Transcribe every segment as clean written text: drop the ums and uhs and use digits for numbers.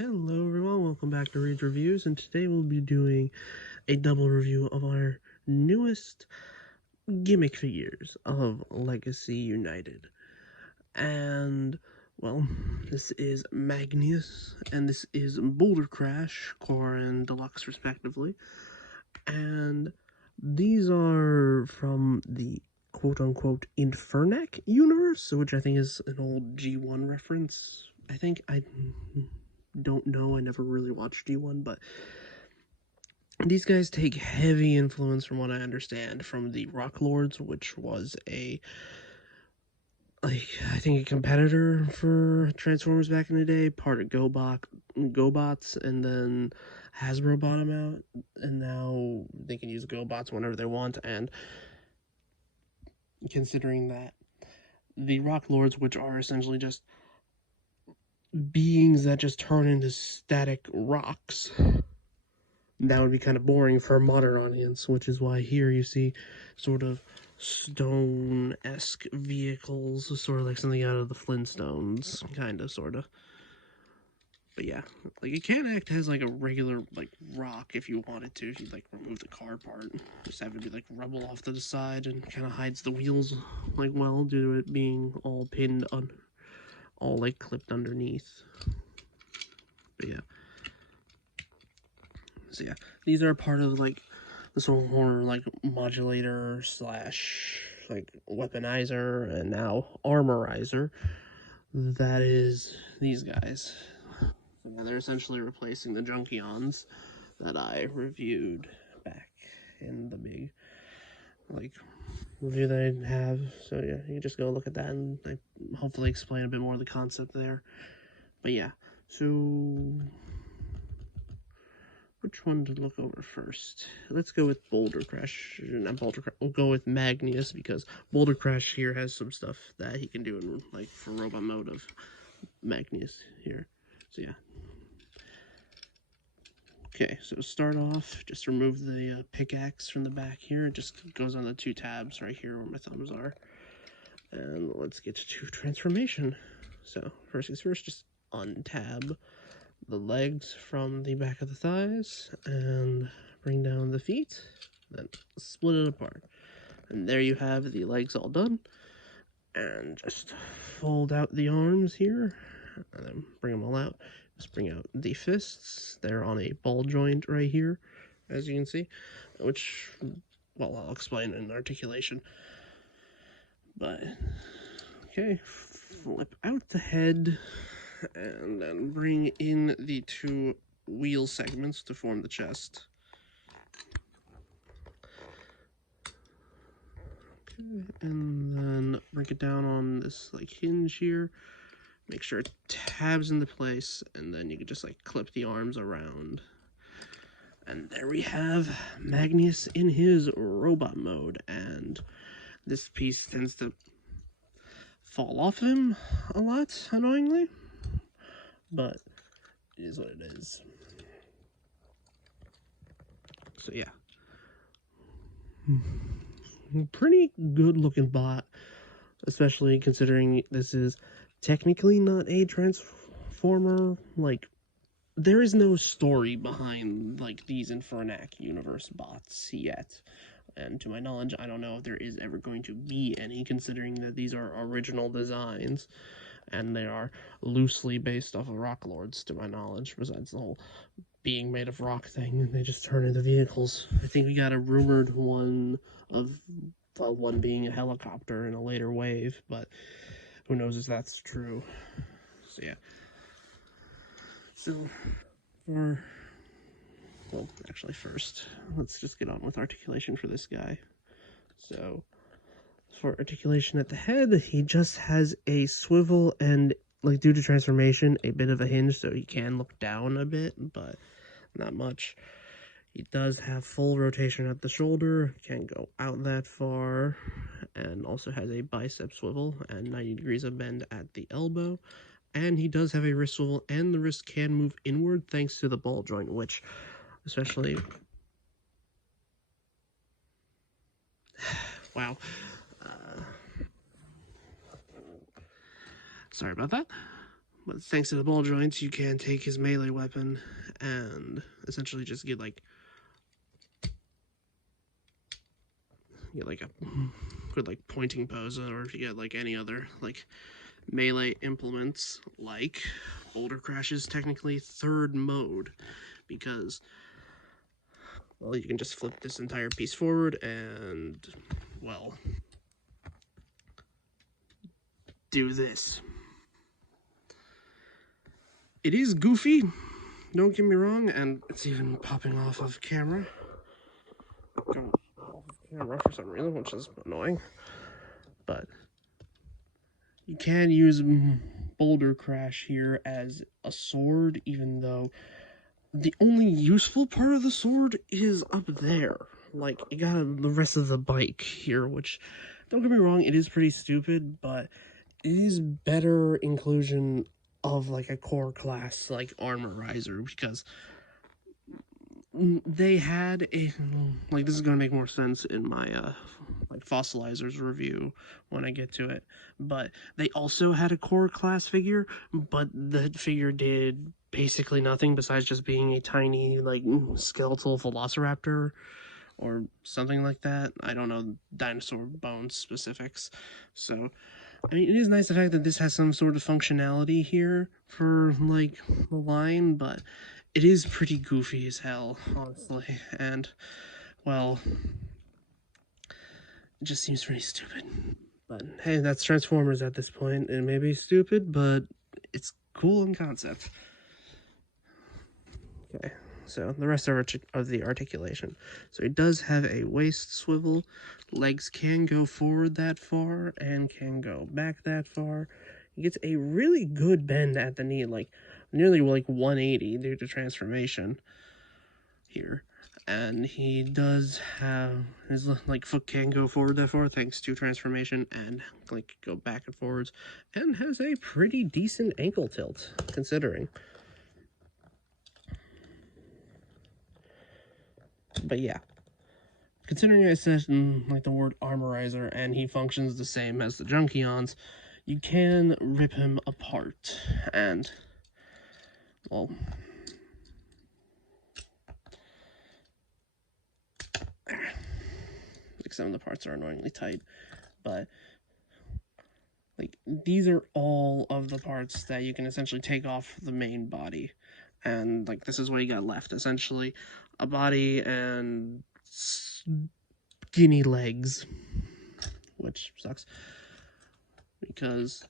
Hello everyone, welcome back to Reed's Reviews, and today we'll be doing a double review of our newest gimmick figures of Legacy United. And, well, this is Magneous, and this is Bouldercrash, Core and Deluxe respectively. And these are from the quote-unquote Infernac universe, which I think is an old G1 reference. I don't know, I never really watched G1, but these guys take heavy influence, from what I understand, from the Rock Lords, which was I think a competitor for Transformers back in the day, part of GoBots, and then Hasbro bought them out, and now they can use GoBots whenever they want. And considering that the Rock Lords, which are essentially just beings that just turn into static rocks, that would be kind of boring for a modern audience, which is why here you see sort of stone-esque vehicles, sort of like something out of the Flintstones, kind of, sort of. But yeah, like, it can act as like a regular, like, rock if you wanted to, if you, like, remove the car part. Just have it be, like, rubble off to the side and kind of hides the wheels, like, well, due to it being all pinned on, all, like, clipped underneath. But yeah. So yeah, these are part of, like, this whole, like, modulator slash, like, weaponizer and now armorizer that is these guys. So yeah, they're essentially replacing the Junkions that I reviewed back in the big, like, review that I didn't have. So yeah, you can just go look at that and I hopefully explain a bit more of the concept there. But yeah, so which one to look over first? Let's go with Bouldercrash. Not Bouldercrash. We'll go with Magneous, because Bouldercrash here has some stuff that he can do in, like, for robot mode of Magneous here. So yeah. Okay, so start off, just remove the pickaxe from the back here. It just goes on the two tabs right here where my thumbs are. And let's get to transformation. So first things first, just untab the legs from the back of the thighs and bring down the feet, then split it apart. And there you have the legs all done. And just fold out the arms here and then bring them all out. Just bring out the fists. They're on a ball joint right here, as you can see, which, well, I'll explain in articulation. But okay, flip out the head and then bring in the two wheel segments to form the chest. Okay, and then bring it down on this, like, hinge here. Make sure it tabs into place, and then you can just, like, clip the arms around. And there we have Magneous in his robot mode, and this piece tends to fall off him a lot, annoyingly. But it is what it is. So yeah. Pretty good looking bot, especially considering this is technically not a Transformer. Like, there is no story behind, like, these Infernac universe bots yet. And to my knowledge, I don't know if there is ever going to be any, considering that these are original designs and they are loosely based off of Rock Lords, to my knowledge, besides the whole being made of rock thing, and they just turn into vehicles. I think we got a rumored one of one being a helicopter in a later wave, but who knows if that's true. So yeah. So, well, actually first, let's just get on with articulation for this guy. So, for articulation at the head, he just has a swivel and, like, due to transformation, a bit of a hinge, so he can look down a bit, but not much. He does have full rotation at the shoulder, can't go out that far, and also has a bicep swivel and 90 degrees of bend at the elbow. And he does have a wrist swivel, and the wrist can move inward thanks to the ball joint, which, especially... wow. Sorry about that. But thanks to the ball joints, you can take his melee weapon and essentially just get like a good like pointing pose, or if you get like any other like melee implements, like Bouldercrash is technically third mode, because well, you can just flip this entire piece forward and, well, do this. It is goofy, don't get me wrong, and it's even popping off of camera. Going off of camera for some reason, which is annoying. But you can use Bouldercrash here as a sword, even though the only useful part of the sword is up there. Like, you got the rest of the bike here, which, don't get me wrong, it is pretty stupid, but it is better inclusion of, like, a core class, like, armorizer, because they had a, like, this is going to make more sense in my, like, fossilizers review when I get to it, but they also had a core class figure, but the figure did basically nothing besides just being a tiny, like, skeletal velociraptor or something like that. I don't know dinosaur bone specifics. So, I mean, it is nice the fact that this has some sort of functionality here for, like, the line, but it is pretty goofy as hell, honestly. And, well, it just seems pretty stupid. But, hey, that's Transformers at this point. It may be stupid, but it's cool in concept. Okay, so the rest of the articulation. So it does have a waist swivel. Legs can go forward that far and can go back that far. He gets a really good bend at the knee, like nearly like 180 due to transformation here. And he does have his like foot can go forward that far thanks to transformation, and like go back and forwards, and has a pretty decent ankle tilt considering. But yeah, considering I said like the word armorizer and he functions the same as the Junkions, you can rip him apart. And, well, like some of the parts are annoyingly tight, but like these are all of the parts that you can essentially take off the main body. And like this is what you got left, essentially a body and skinny legs, which sucks because,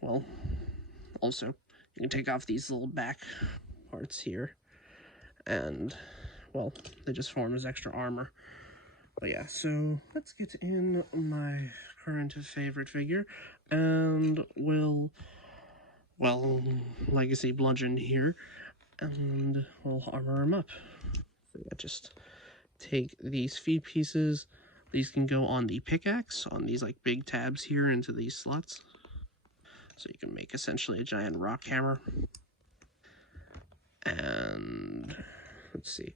well, also you can take off these little back parts here, and, well, they just form as extra armor. But yeah, so let's get in my current favorite figure, and we'll, well, Legacy Bludgeon here, and we'll armor him up. So yeah, just take these feet pieces. These can go on the pickaxe, on these like big tabs here into these slots. So you can make essentially a giant rock hammer. And let's see.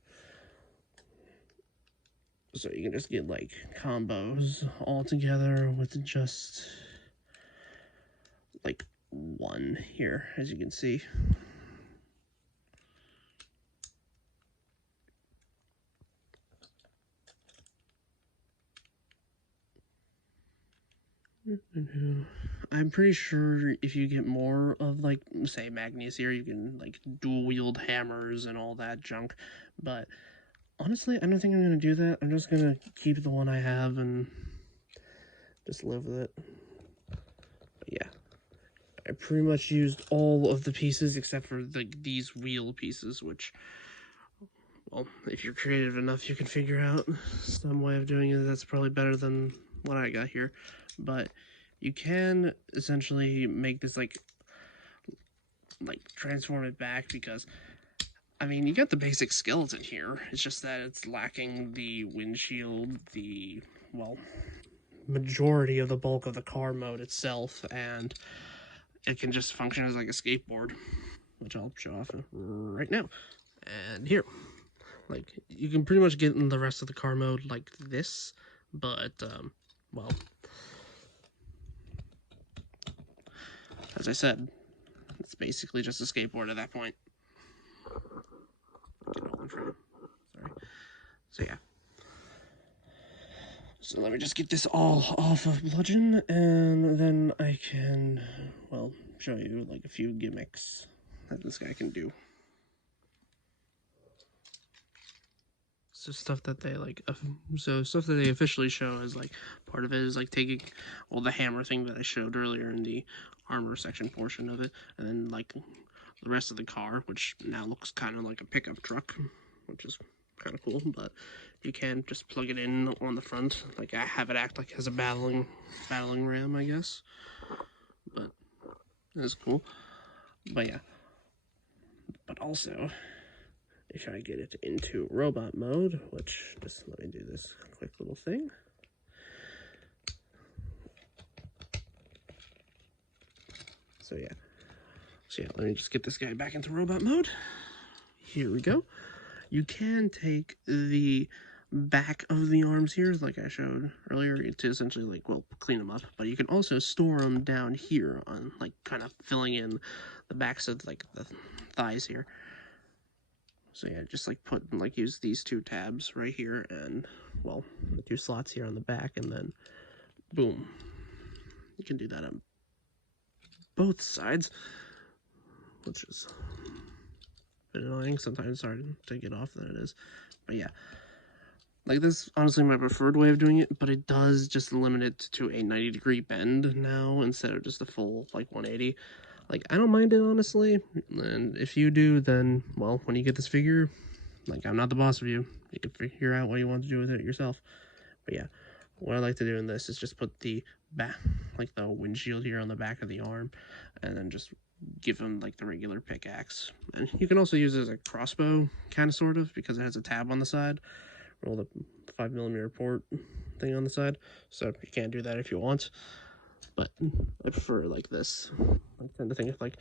So you can just get like combos all together with just like one here, as you can see. I'm pretty sure if you get more of, like, say, Magneous here, you can, like, dual-wield hammers and all that junk. But, honestly, I don't think I'm going to do that. I'm just going to keep the one I have and just live with it. But, yeah. I pretty much used all of the pieces except for, like, these wheel pieces, which, well, if you're creative enough, you can figure out some way of doing it that's probably better than what I got here. But you can essentially make this like transform it back, because I mean, you got the basic skeleton here. It's just that it's lacking the windshield, the, well, majority of the bulk of the car mode itself, and it can just function as like a skateboard, which I'll show off right now. And here, like, you can pretty much get in the rest of the car mode like this, but well, as I said, It's basically just a skateboard at that point. Get all in frame. Sorry. So yeah. So let me just get this all off of Bludgeon, and then I can, well, show you like a few gimmicks that this guy can do. So stuff that they like, stuff that they officially show is like, part of it is like taking, well, the hammer thing that I showed earlier in the armor section portion of it, and then like the rest of the car, which now looks kind of like a pickup truck, which is kind of cool, but you can just plug it in on the front, like I have it act like as a battling ram, I guess, but that's cool. But yeah, but also, if I get it into robot mode, which, just let me do this quick little thing. So yeah, let me just get this guy back into robot mode. Here we go. You can take the back of the arms here, like I showed earlier, to essentially like, well, clean them up, but you can also store them down here on like kind of filling in the backs of like the thighs here. So yeah, just like use these two tabs right here, and well, the two slots here on the back, and then boom, you can do that on both sides, which is a bit annoying. Sometimes it's harder to get off than it is, but yeah. Like, this is honestly my preferred way of doing it, but it does just limit it to a 90-degree bend now instead of just a full, like, 180. Like, I don't mind it, honestly, and if you do, then, well, when you get this figure, like, I'm not the boss of you. You can figure out what you want to do with it yourself. But yeah, what I like to do in this is just put the back, like, the windshield here on the back of the arm, and then just give them, like, the regular pickaxe. And you can also use it as a crossbow, kind of, sort of, because it has a tab on the side. Roll the 5mm port thing on the side, so you can't do that if you want, but I prefer like this. I tend to think of like,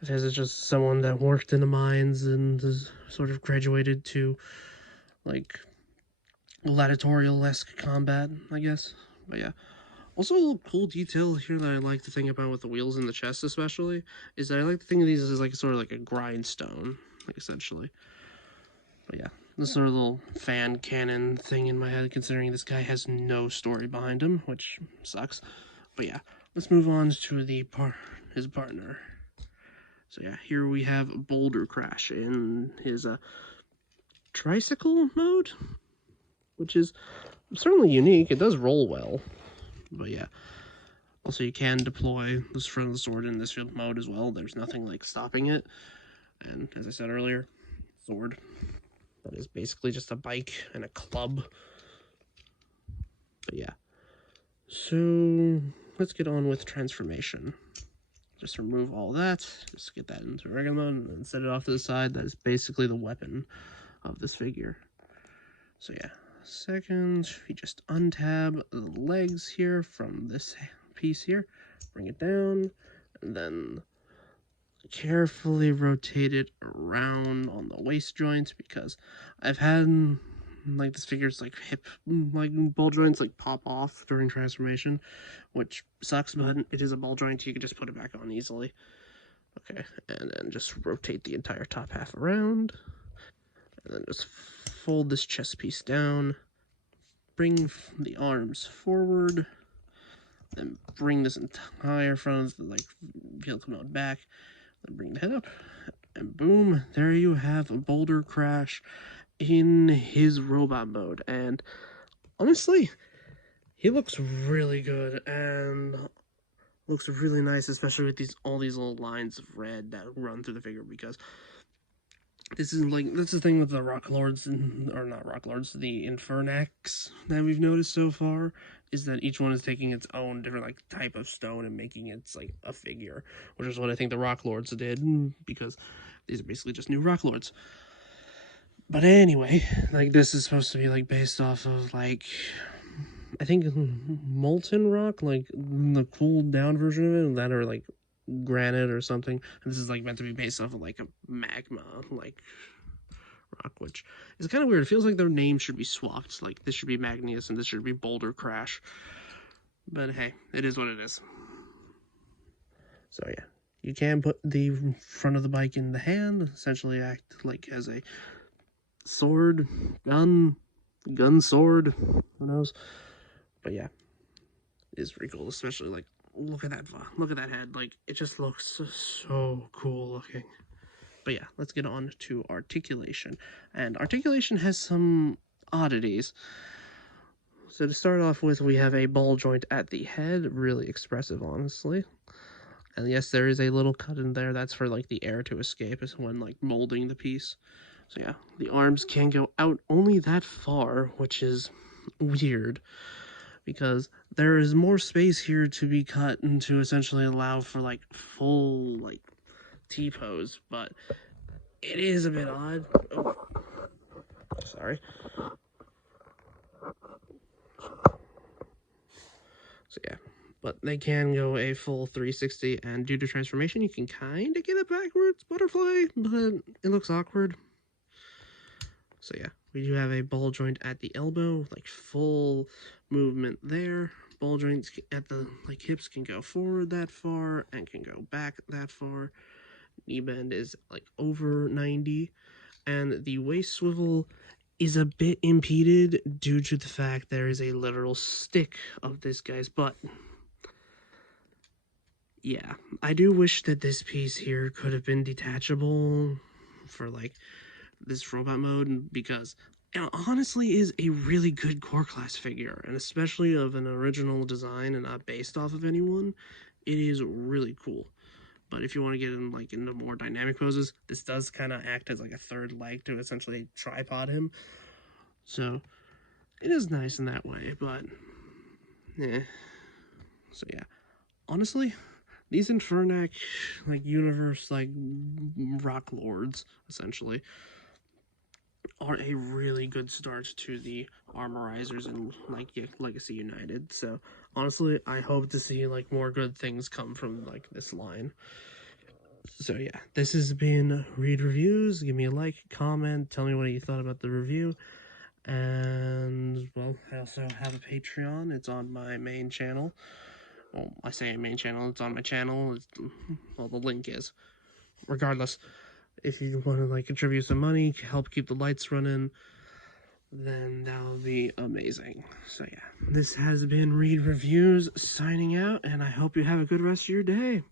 if this is just someone that worked in the mines and is sort of graduated to like gladiatorial-esque combat, I guess. But yeah, also a cool detail here that I like to think about with the wheels in the chest especially, is that I like to think of these as like sort of like a grindstone, like essentially. But yeah, this sort of little fan cannon thing in my head, considering this guy has no story behind him, which sucks. But yeah, let's move on to his partner. So yeah, here we have Bouldercrash in his tricycle mode, which is certainly unique. It does roll well, but yeah. Also, you can deploy this front of the sword in this mode as well. There's nothing like stopping it. And as I said earlier, sword. That is basically just a bike and a club. But yeah. So let's get on with transformation. Just remove all that. Just get that into regular mode and then set it off to the side. That is basically the weapon of this figure. So yeah. Second, we just untab the legs here from this piece here. Bring it down. And then carefully rotate it around on the waist joint, because I've had like this figure's like hip like ball joints like pop off during transformation, which sucks, but it is a ball joint. You can just put it back on easily. Okay, and then just rotate the entire top half around, and then just fold this chest piece down, bring the arms forward, then bring this entire front like vehicle mode back. Then bring the head up, and boom, there you have a Bouldercrash in his robot mode. And honestly, he looks really good and looks really nice, especially with all these little lines of red that run through the figure, because this is like, that's the thing with the Rock Lords, or not Rock Lords, the Infernax that we've noticed so far, is that each one is taking its own different like type of stone and making it like a figure, which is what I think the Rock Lords did, because these are basically just new Rock Lords. But anyway, like this is supposed to be like based off of like, I think molten rock, like the cooled down version of it, that or like granite or something. And this is like meant to be based off of like a magma like rock, which is kind of weird. It feels like their names should be swapped. Like this should be Magneous and this should be Bouldercrash. But hey, it is what it is. So yeah, You can put the front of the bike in the hand, essentially act like as a sword, gun sword, who knows. But yeah, it is pretty cool, especially like look at that head, like it just looks so cool looking. But yeah, let's get on to articulation. And articulation has some oddities. So to start off with, we have a ball joint at the head, really expressive, honestly. And yes, there is a little cut in there. That's for like the air to escape is when like molding the piece. So yeah, the arms can go out only that far, which is weird because there is more space here to be cut and to essentially allow for like full like T-pose, but it is a bit odd. Oh, sorry. So yeah, but they can go a full 360, and due to transformation, you can kind of get a backwards butterfly, but it looks awkward. So yeah, we do have a ball joint at the elbow, like full movement there. Ball joints at the like hips can go forward that far and can go back that far. Knee bend is like over 90, and the waist swivel is a bit impeded due to the fact there is a literal stick of this guy's butt. Yeah, I do wish that this piece here could have been detachable for like this robot mode, because it honestly is a really good core class figure, and especially of an original design and not based off of anyone. It is really cool. But if you want to get in like into more dynamic poses, this does kind of act as like a third leg to essentially tripod him. So it is nice in that way, but yeah. So yeah, honestly, these Infernac like universe like rock lords essentially are a really good start to the armorizers and like Legacy United. So honestly, I hope to see like more good things come from like this line. So yeah, this has been Read Reviews. Give me a like, comment, tell me what you thought about the review. And well, I also have a Patreon. It's on my main channel. Well, I say main channel, it's on my channel. Well, the link is. Regardless, if you want to like contribute some money, help keep the lights running, then that would be amazing. So yeah, this has been Read Reviews signing out, and I hope you have a good rest of your day.